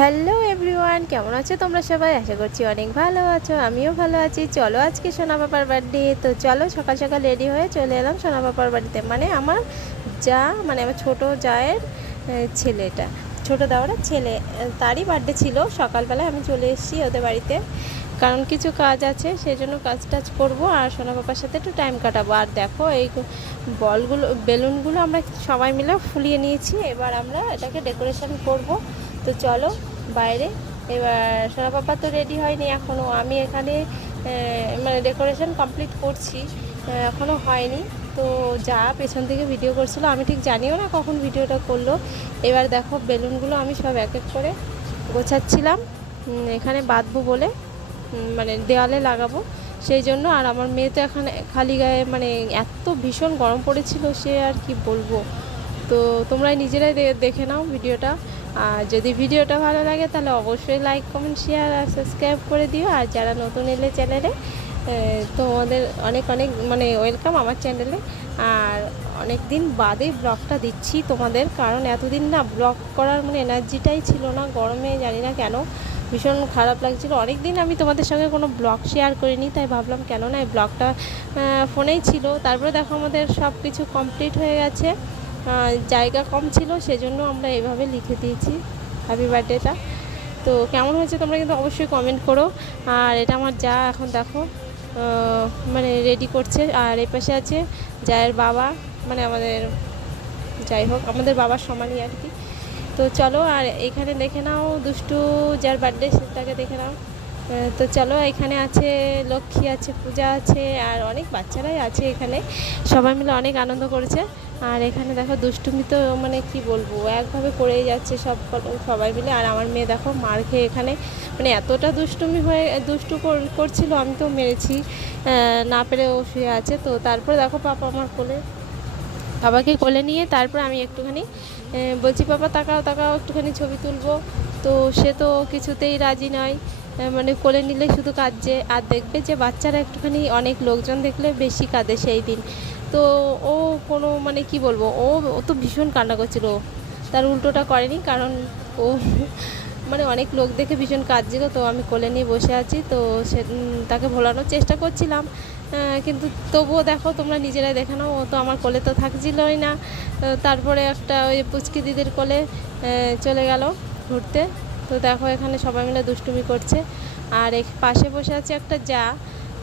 Hello everyone, কেমন আছো তোমরা সবাই? আশা করছি অনেক ভালো আছো, আমিও ভালো আছি। চলো আজকে সোনা বাবার বার্থডে, তো চলো সকাল সকাল রেডি হয়ে চলে এলাম সোনা বাবার বাড়িতে মানে আমার যা মানে আমার ছোটো জায়ের ছেলেটা, ছোটো দাওয়ার ছেলে তারই বার্থডে ছিল। সকালবেলায় আমি চলে এসেছি ওদের বাড়িতে। কারণ কিছু কাজ আছে সেই জন্য কাজ টাজ করব আর সোনা সাথে একটু টাইম কাটাবো। আর দেখো, এই বলগুলো, বেলুনগুলো আমরা সবাই মিলে ফুলিয়ে নিয়েছি। এবার আমরা এটাকে ডেকোরেশন করব। তো চলো, বাইরে। এবার সোনা পাপা তো রেডি হয়নি এখনও আমি এখানে মানে ডেকোরেশন কমপ্লিট করছি। এখনও হয়নি। তো যা পেছন থেকে ভিডিও করছিল, আমি ঠিক জানিও না কখন ভিডিওটা করল। এবার দেখো, বেলুনগুলো আমি সব এক এক করে গোছাচ্ছিলাম। এখানে বাঁধবো বলে মানে দেওয়ালে লাগাবো। সেই জন্য আর আমার মেয়ে তো এখানে খালি গায়ে মানে এত ভীষণ গরম পড়েছিল, সে আর কি বলব। তো তোমরা নিজেরাই দেখে নাও ভিডিওটা আর যদি ভিডিওটা ভালো লাগে তাহলে অবশ্যই লাইক কমেন্ট শেয়ার আর সাবস্ক্রাইব করে দিও। আর যারা নতুন এলে চ্যানেলে তোমাদের অনেক অনেক মানে ওয়েলকাম আমার চ্যানেলে আর অনেক দিন বাদে ব্লগটা দিচ্ছি তোমাদের, কারণ এতদিন না ব্লগ করার মানে এনার্জিটাই ছিল না, গরমে জানি না কেন। ভীষণ খারাপ লাগছিল। অনেক দিন আমি তোমাদের সঙ্গে কোনো ব্লগ শেয়ার করিনি, তাই ভাবলাম কেন না এই ব্লগটা ফোনেই ছিল। তারপরে দেখো আমাদের সব কিছু কমপ্লিট হয়ে গেছে। জায়গা কম ছিল, সেজন্য আমরা এভাবে লিখে দিয়েছি। হ্যাপি বার্থডেটা তো কেমন হয়েছে তোমরা কিন্তু অবশ্যই কমেন্ট করো। আর এটা আমার যা এখন দেখো মানে রেডি করছে। আর এই পাশে আছে জায়ের বাবা মানে আমাদের, যাই হোক, আমাদের বাবার সমানই আর কি। তো চলো, আর এখানে দেখে নাও দুষ্টু যার বার্থডে সেটাকে দেখে নাও। তো চলো, এখানে আছে, লক্ষ্মী আছে, পূজা আছে, আর অনেক বাচ্চারাই আছে এখানে। সবাই মিলে অনেক আনন্দ করেছে। আর এখানে দেখো, দুষ্টুমি তো মানে কি বলব, একভাবে করেই যাচ্ছে সব সবাই মিলে। আর আমার মেয়ে দেখো, মার খেয়ে এখানে মানে এতটা দুষ্টুমি হয়ে, দুষ্টু কর- করছিল, আমি তো মেরেছি। না পেরে ও শুয়ে আছে। তো তারপরে দেখো, পাপা আমার কোলে, বাবাকে কোলে নিয়ে তারপর আমি একটুখানি বলছি, পাপা, তাকাও তাকাও, একটুখানি ছবি তুলবো। তো সে তো কিছুতেই রাজি নয়। মানে কোলে নিলে শুধু কাঁদছে, আর দেখবে যে বাচ্চারা একটুখানি অনেক লোকজন দেখলে বেশি কাঁদে সেই দিন। তো ও কোনো মানে কি বলব, ও ও তো ভীষণ কান্না করছিল। তার উল্টোটা করেনি কারণ ও মানে অনেক লোক দেখে ভীষণ কাঁদছিল। তো আমি কোলে নিয়ে বসে আছি, তো সে তাকে ভোলানোর চেষ্টা করছিলাম। কিন্তু তবুও দেখো তোমরা নিজেরাই দেখে নাও, ও তো আমার কোলে তো থাকছিলই না। তারপরে একটা ওই পুচকি দিদির কোলে চলে গেল ঘুরতে। তো দেখো এখানে সবাই মিলে দুষ্টুমি করছে। আর এক পাশে বসে আছে একটা যা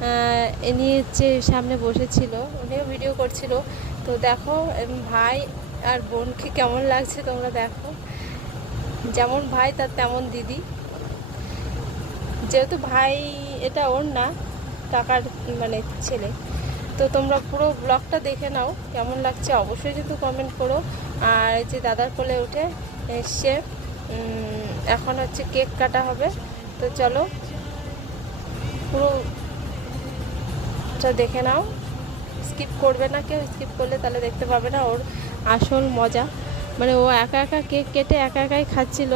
আহ, ইনি হচ্ছে সামনে বসেছিল উনিও ভিডিও করছিল। তো দেখো ভাই আর বোনকে কেমন লাগছে তোমরা দেখো। যেমন ভাই তার তেমন দিদি। যেহেতু ভাই এটা ওর না টাকার মানে ছেলে। তো তোমরা পুরো ব্লগটা দেখে নাও কেমন লাগছে অবশ্যই কিন্তু কমেন্ট করো। আর যে দাদার কোলে উঠে উম, এখন হচ্ছে কেক কাটা হবে। তো চলো, পুরো দেখে নাও। স্কিপ করবে না কেউ, স্কিপ করলে তাহলে দেখতে পাবে না ওর আসল মজা। মানে ও একা একা কেক কেটে একা একাই খাচ্ছিল।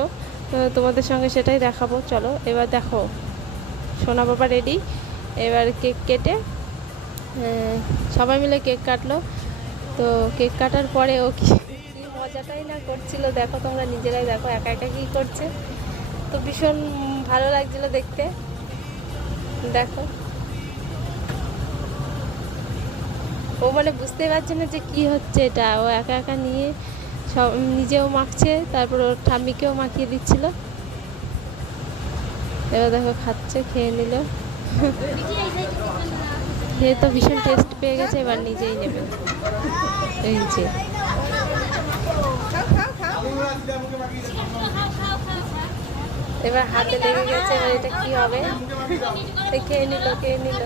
তোমাদের সঙ্গে সেটাই দেখাবো। চলো, এবার দেখো। সোনা বাবা রেডি এবার কেক কেটে সবাই মিলে কেক কাটলো। তো কেক কাটার পরে ও কি মজাটাই না করছিল। দেখো তোমরা নিজেরাই দেখো, একা একা কী করছে? তো ভীষণ ভালো লাগছিল দেখতে। দেখো। ও মানে বুঝতে পারছে না যে কি হচ্ছে এটা। ও একা একা নিয়ে সব নিজেও মাখছে, তারপর ওর ঠাম্মিকেও মাখিয়ে দিচ্ছিল। এবার দেখো খাচ্ছে, খেয়ে নিল। খেয়ে তো ভীষণ টেস্ট পেয়ে গেছে, এবার নিজেই নেবে। এই যে। এবার হাতে লেগে গেছে, এবার এটা কি হবে? খেয়ে নিল খেয়ে নিল?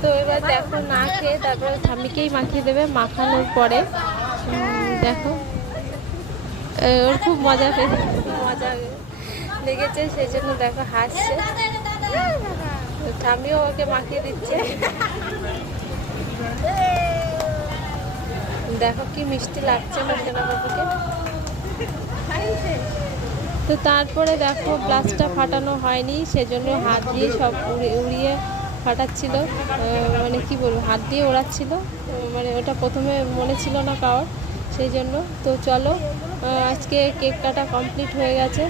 তো এবার দেখো না খেয়ে তারপরে স্বামীকেই মাখিয়ে দেবে মাখানোর পরে। দেখো। ওর খুব মজা পেয়ে মজা লেগেছে সেই জন্য দেখো হাসছে। স্বামীও ওকে মাখিয়ে দিচ্ছে। দেখো কি মিষ্টি লাগছে আমার সোনা বাবুকে তো তারপরে দেখো গ্লাসটা ফাটানো হয়নি, সেজন্য হাত দিয়ে সব উড়িয়ে উড়িয়ে ফাটাচ্ছিল। মানে কি বলব, হাত দিয়ে ওড়াচ্ছিল। মানে ওটা প্রথমে মনে ছিল না কারোর সেই জন্য তো চলো আজকে কেক কাটা কমপ্লিট হয়ে গেছে।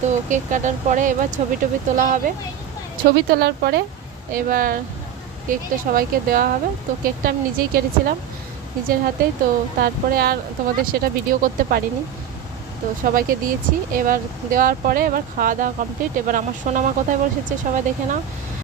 তো কেক কাটার পরে এবার ছবি টবি তোলা হবে। ছবি তোলার পরে এবার কেকটা সবাইকে দেওয়া হবে। তো কেকটা আমি নিজেই কেটেছিলাম। নিজের হাতেই, তো তারপরে আর তোমাদের সেটা ভিডিও করতে পারিনি। তো সবাইকে দিয়েছি। এবার দেওয়ার পরে এবার খাওয়া দাওয়া কমপ্লিট এবার আমার সোনামা কোথায় বসেছে সবাই দেখে নাও।